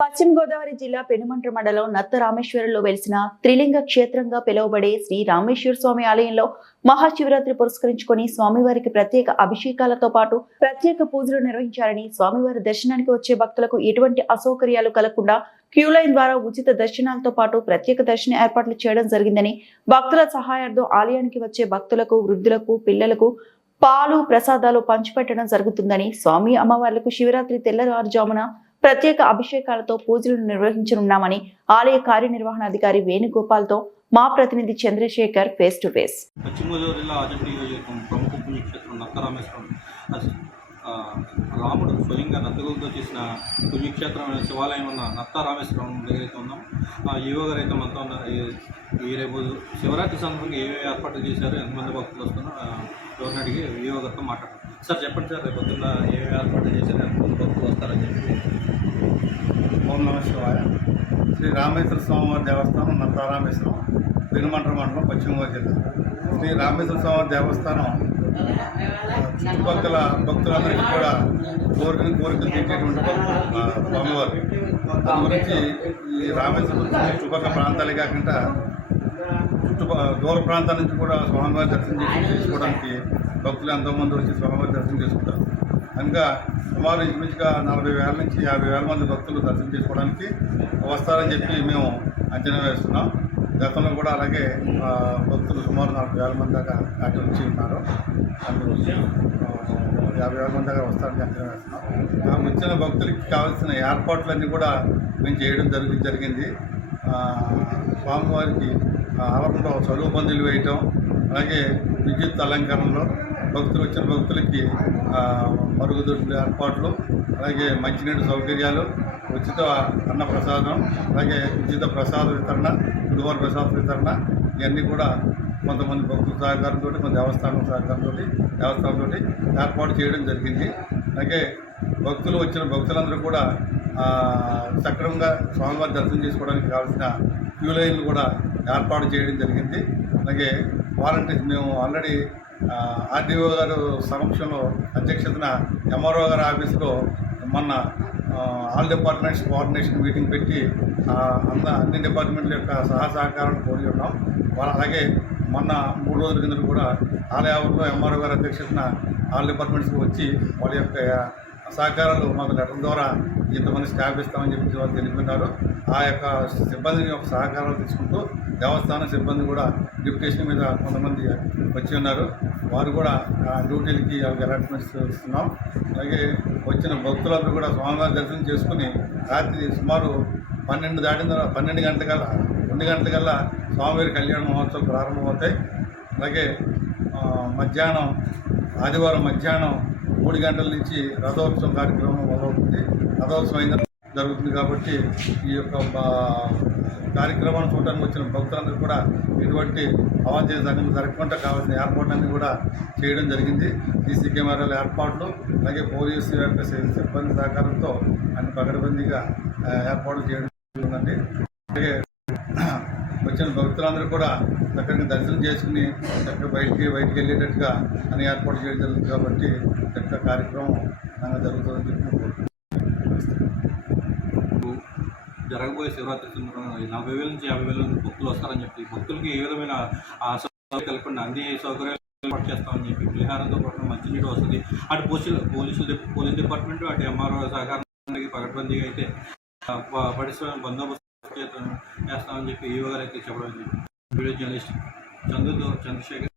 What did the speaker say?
పశ్చిమ గోదావరి జిల్లా పెనుమంట్ర మండలం నత్త రామేశ్వరంలో వెలిసిన త్రిలింగ క్షేత్రంగా పిలువబడే శ్రీ రామేశ్వర స్వామి ఆలయంలో మహాశివరాత్రి పురస్కరించుకొని స్వామివారికి ప్రత్యేక అభిషేకాలతో పాటు ప్రత్యేక పూజలు నిర్వహించారని స్వామివారి దర్శనానికి వచ్చే భక్తులకు ఎటువంటి అసౌకర్యాలు కలగకుండా క్యూ లైన్ ద్వారా ఉచిత దర్శనాలతో పాటు ప్రత్యేక దర్శన ఏర్పాట్లు చేయడం జరిగిందని భక్తుల సహాయార్థం ఆలయానికి వచ్చే భక్తులకు వృద్ధులకు పిల్లలకు పాలు ప్రసాదాలు పంచిపెట్టడం జరుగుతుందని స్వామి అమ్మవార్లకు శివరాత్రి తెల్లవారుజామున ప్రత్యేక అభిషేకాలతో పూజలు నిర్వహించనున్నామని ఆలయ కార్యనిర్వహణాధికారి వేణుగోపాల్తో మా ప్రతినిధి చంద్రశేఖర్ ఫేస్ టు ఫేస్ పశ్చిమ గోదావరి జిల్లా ఆజంటి ప్రముఖ పుణ్యక్షేత్రం నత్తరామేశ్వరం రాముడు స్వయంగా నత్తగులతో చేసిన పుణ్యక్షేత్రమైన శివాలయం ఉన్న నత్తారామేశ్వరం దగ్గరైతే ఉన్నాం. ఆ, ఈవో గారు అయితే మనతో ఉన్నారు. ఈ- రేపు శివరాత్రి సందర్భంగా ఏమేమి ఏర్పాట్లు చేశారు ఎంతమంది భక్తులు వస్తున్నారు ఎవరిని అడిగి ఈవో గారితో మాట్లాడతాం. సార్ చెప్పండి సార్ రేపు పొద్దున్న ఏమేమి ఏర్పాట్లు చేశారు ఎంతమంది భక్తులు వస్తారని చెప్పి. ఓం నమ శివాయ. శ్రీ రామేశ్వర స్వామివారి దేవస్థానం నంతారామేశ్వరం పెనుమంటర మండలం పశ్చిమ గోదావరి జిల్లా. శ్రీ రామేశ్వర స్వామివారి దేవస్థానం చుట్టుపక్కల భక్తులందరికీ కూడా కోరికలు కోరికలు తీర్చేటువంటి భక్తులు స్వామివారు. దాని గురించి ఈ రామేశ్వరం చుట్టుపక్కల ప్రాంతాలే కాకుండా చుట్టుప దూర ప్రాంతాల నుంచి కూడా స్వామివారి దర్శనం చేసి చేసుకోవడానికి భక్తులు ఎంతోమంది వచ్చి స్వామివారి దర్శనం చేసుకుంటారు. కనుక సుమారు ఇంచుమించుగా నలభై వేల నుంచి యాభై వేల మంది భక్తులు దర్శనం చేసుకోవడానికి వస్తారని చెప్పి మేము అంచనా వేస్తున్నాం. గతంలో కూడా అలాగే భక్తులు సుమారు నలభై వేల మంది దాకా అటు వచ్చి ఉన్నారు. అందులో యాభై వేల మంది దాకా వస్తారని అంచనా వేస్తున్నాం. ఆ వచ్చిన భక్తులకి కావాల్సిన ఏర్పాట్లన్నీ కూడా మేము చేయడం జరిగి జరిగింది. స్వామివారికి ఆ, చదువు పందులు వేయటం అలాగే విద్యుత్ అలంకరణలో భక్తులు వచ్చిన భక్తులకి మరుగుదొడ్లు ఏర్పాట్లు అలాగే మంచినీటి సౌకర్యాలు ఉచిత అన్న ప్రసాదం అలాగే ఉచిత ప్రసాద వితరణ గురువార ప్రసాద వితరణ ఇవన్నీ కూడా కొంతమంది భక్తుల సహకారంతో మన దేవస్థానం సహకారంతో దేవస్థానంతో ఏర్పాటు చేయడం జరిగింది. అలాగే భక్తులు వచ్చిన భక్తులందరూ కూడా సక్రమంగా స్వామివారి దర్శనం చేసుకోవడానికి కావాల్సిన క్యూ లైన్లు కూడా ఏర్పాటు చేయడం జరిగింది. అలాగే వాలంటీర్స్ మేము ఆల్రెడీ ఆర్డీఓ గారు సమక్షంలో అధ్యక్షతన ఎంఆర్ఓ గారి ఆఫీసులో మొన్న ఆల్ డిపార్ట్మెంట్స్ కోఆర్డినేషన్ మీటింగ్ పెట్టి అంద అన్ని డిపార్ట్మెంట్ల యొక్క సహా సహకారాలు కోరి ఉన్నాం. వాళ్ళు అలాగే మొన్న మూడు రోజుల కింద కూడా ఆలయాల్లో ఎంఆర్ఓ గారి అధ్యక్షతన ఆల్ డిపార్ట్మెంట్స్కి వచ్చి వాళ్ళ యొక్క సహకారాలు మాకు లెటర్ ద్వారా ఇంతమంది స్టాఫ్ ఇస్తామని చెప్పి వాళ్ళు తెలిపినారు ఆ యొక్క సిబ్బందిని యొక్క సహకారాలు తీసుకుంటూ దేవస్థాన సిబ్బంది కూడా డిప్యుటేషన్ మీద కొంతమంది వచ్చి ఉన్నారు. వారు కూడా ఆ డ్యూటీలకి వాళ్ళకి అలాట్మెంట్స్ ఇస్తున్నాం. అలాగే వచ్చిన భక్తులందరూ కూడా స్వామివారి దర్శనం చేసుకుని రాత్రి సుమారు పన్నెండు దాటిన తర్వాత పన్నెండు గంటలకల్లా రెండు గంటలకల్లా స్వామివారి కళ్యాణ మహోత్సవం ప్రారంభమవుతాయి. అలాగే మధ్యాహ్నం ఆదివారం మధ్యాహ్నం మూడు గంటల నుంచి రథోత్సవం కార్యక్రమం మొదలవుతుంది రథోత్సవం అయిన జరుగుతుంది కాబట్టి ఈ యొక్క కార్యక్రమాన్ని చూడడానికి వచ్చిన భక్తులందరూ కూడా ఎటువంటి అవాంఛనీయ సంఘటన జరగకుండా కావాల్సిన ఏర్పాట్లన్నీ కూడా చేయడం జరిగింది. సీసీ కెమెరాల ఏర్పాట్లు అలాగే పోలీసు యొక్క సిబ్బంది సహకారంతో అన్ని పకడ్బందీగా ఏర్పాట్లు చేయడం జరిగిందండి. అలాగే వచ్చిన భక్తులందరూ కూడా చక్కగా దర్శనం చేసుకుని చక్కగా బయటికి బయటికి వెళ్ళేటట్టుగా అని ఏర్పాటు చేయడం జరుగుతుంది కాబట్టి చక్కగా కార్యక్రమం బాగా జరుగుతుందని చెప్పి జరగబోయే శివరాత్రి నలభై వేల నుంచి యాభై వేల భక్తులు వస్తారని చెప్పి భక్తులకి ఏ విధమైన కలగకుండా అన్ని సౌకర్యాలు ఏర్పాటు చేస్తామని చెప్పి పులిహారంతో పాటు మంచినీటి వస్తుంది అటు పోలీసులు పోలీసులు పోలీస్ డిపార్ట్మెంట్ అటు ఎంఆర్ఓ సహకారం పకడ్బందీగా అయితే పరిశ్రమ బందోబస్తు చేస్తాం- చేస్తామని చెప్పి ఈవో గారు అయితే చెప్పడం జరిగింది. Video journalist చంద్రుతో Chandrasekhar